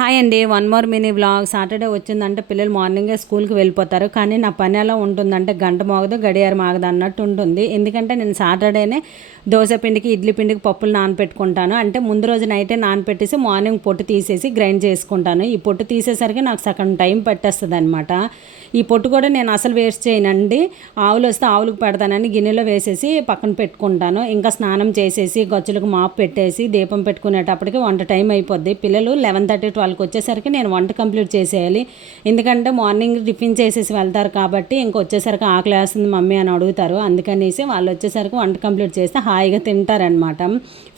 Hi అండి one more mini vlog Saturday వచ్చిందంటే పిల్లలు మార్నింగే స్కూల్కి వెళ్ళిపోతారు. కానీ నా పని ఎలా ఉంటుందంటే గంట మోగదు గడియారం మాగదు అన్నట్టు ఉంటుంది. ఎందుకంటే నేను సాటర్డేనే దోశ పిండికి ఇడ్లీ పిండికి పప్పులు నానపెట్టుకుంటాను. అంటే ముందు రోజు నైటే నానపెట్టేసి మార్నింగ్ పొట్టు తీసేసి గ్రైండ్ చేసుకుంటాను. ఈ పొట్టు తీసేసరికి నాకు సగం టైం పట్టేస్తుంది అనమాట ఈ పొట్టు కూడా నేను అసలు వేస్ట్ చేయనండి. ఆవులు వస్తే ఆవులకు పెడతానని గిన్నెలో వేసేసి పక్కన పెట్టుకుంటాను. ఇంకా స్నానం చేసేసి గచ్చులకు మాపు పెట్టేసి దీపం పెట్టుకునేటప్పటికి వంట టైం అయిపోద్ది. పిల్లలు లెవెన్ థర్టీ ట్వెల్వ్ వాళ్ళకి వచ్చేసరికి నేను వంట కంప్లీట్ చేసేయాలి. ఎందుకంటే మార్నింగ్ టిఫిన్ చేసేసి వెళ్తారు కాబట్టి ఇంకొచ్చేసరికి ఆకలి వేస్తుంది మమ్మీ అని అడుగుతారు. అందుకనేసి వాళ్ళు వచ్చేసరికి వంట కంప్లీట్ చేస్తే హాయిగా తింటారనమాట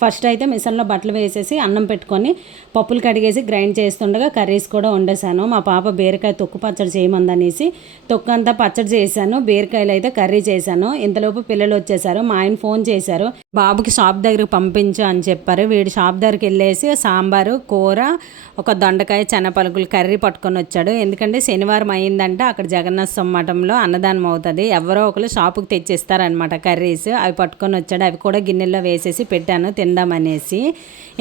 ఫస్ట్ అయితే మిషన్లో బట్టలు వేసేసి అన్నం పెట్టుకొని పప్పులు కడిగేసి గ్రైండ్ చేస్తుండగా కర్రీస్ కూడా వండేసాను మా పాప బీరకాయ తొక్కు పచ్చడి చేయమందనేసి తొక్కు అంతా పచ్చడి చేశాను. బీరకాయలు అయితే కర్రీ చేశాను. ఇంతలోపు పిల్లలు వచ్చేసారు. మా ఆయన ఫోన్ చేశారు. బాబుకి షాప్ దగ్గరికి పంపించు అని చెప్పారు. వీడి షాప్ దగ్గరికి వెళ్ళేసి సాంబారు కూర ఒక దొండకాయ చెనపలుకులు కర్రీ పట్టుకొని వచ్చాడు. ఎందుకంటే శనివారం అయిందంటే అక్కడ జగన్నాథ సమ్మటంలో అన్నదానం అవుతుంది. ఎవరో ఒకరు షాపుకి తెచ్చిస్తారనమాట కర్రీస్. అవి పట్టుకొని వచ్చాడు. అవి కూడా గిన్నెల్లో వేసేసి పెట్టాను తిందామనేసి.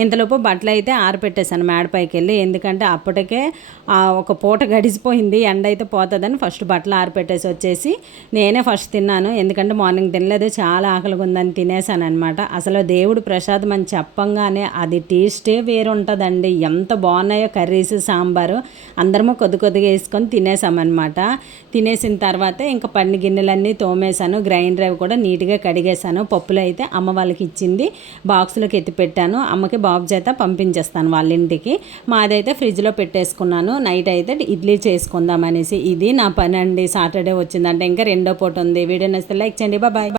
ఇంతలోపు బట్టలు అయితే ఆరపెట్టేశాను మేడపైకి వెళ్ళి ఎందుకంటే అప్పటికే ఒక పూట గడిచిపోయింది ఎండ అయితే పోతుందని ఫస్ట్ బట్టలు ఆరపెట్టేసి వచ్చేసి నేనే ఫస్ట్ తిన్నాను. ఎందుకంటే మార్నింగ్ తినలేదు చాలా ఆకలిగా ఉందని తినేసాను అనమాట అసలు దేవుడు ప్రసాదం అని చెప్పంగానే అది టేస్టే వేరుంటుందండి. ఎంత బాగున్నాయి కర్రీస్ సాంబారు అందరము కొద్ది కొద్దిగా వేసుకొని తినేసామన్నమాట. తినేసిన తర్వాత ఇంకా పన్ని గిన్నెలన్నీ తోమేశాను. గ్రైండర్ అవి కూడా నీట్గా కడిగేశాను. పప్పులు అయితే అమ్మ వాళ్ళకి ఇచ్చింది. బాక్స్లోకి ఎత్తి పెట్టాను. అమ్మకి బాబు చేత పంపించేస్తాను వాళ్ళ ఇంటికి మాదైతే ఫ్రిడ్జ్లో పెట్టేసుకున్నాను. నైట్ అయితే ఇడ్లీ చేసుకుందాం అనేసి ఇది నా పని అండి సాటర్డే వచ్చిందంటే ఇంకా రెండో పూట ఉంది. వీడియో నచ్చితే లైక్ చేయండి. బాయ్.